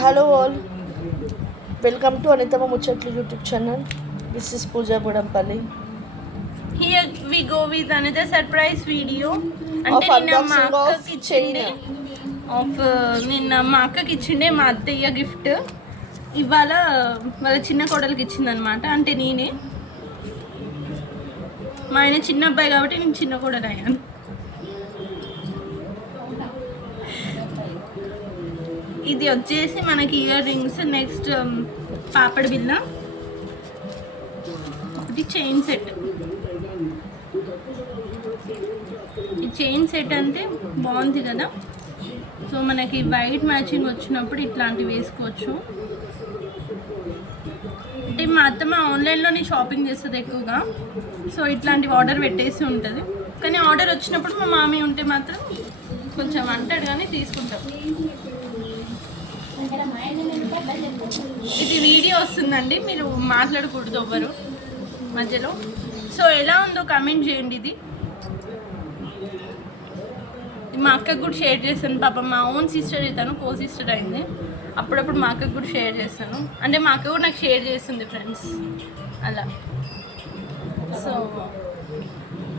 Hello all, welcome to Anitama Muchatlu YouTube channel. This is Pooja Gudampalli Here we go with another surprise video. of అంటే నిన్న మా unboxing of అక్కకి chain. ఇచ్చిండే నిన్న మా అక్కకి ఇచ్చిండే మా అత్తయ్య గిఫ్ట్ ఇవాళ వాళ్ళ చిన్న కోడలికి ఇచ్చిందనమాట. అంటే నేనే మా ఆయన చిన్న అబ్బాయి కాబట్టి నేను చిన్న కోడలు అయ్యాను. ఇది వచ్చేసి మనకి ఇయర్ రింగ్స్, నెక్స్ట్ పాపడి బిల్ల, ఒకటి చైన్ సెట్. ఈ చైన్ సెట్ అంటే బాగుంది కదా. సో మనకి వైట్ మ్యాచింగ్ వచ్చినప్పుడు ఇట్లాంటివి వేసుకోవచ్చు. అంటే మా అత్తమ్మ ఆన్లైన్లోనే షాపింగ్ చేస్తుంది ఎక్కువగా. సో ఇట్లాంటివి ఆర్డర్ పెట్టేసి ఉంటుంది. కానీ ఆర్డర్ వచ్చినప్పుడు మా మామయ్య ఉంటే మాత్రం కొంచెం అంటాడు కానీ తీసుకుంటాం. ఇది వీడియో వస్తుందండి, మీరు మాట్లాడకూడదు ఎవ్వరు మధ్యలో. సో ఎలా ఉందో కమెంట్ చేయండి. ఇది మా అక్కకు కూడా షేర్ చేస్తాను. పాప మా ఓన్ సిస్టర్ అవుతాను, కో సిస్టర్ అయింది. అప్పుడప్పుడు మా అక్కకు కూడా షేర్ చేస్తాను. అంటే మా అక్క కూడా నాకు షేర్ చేస్తుంది ఫ్రెండ్స్ అలా. సో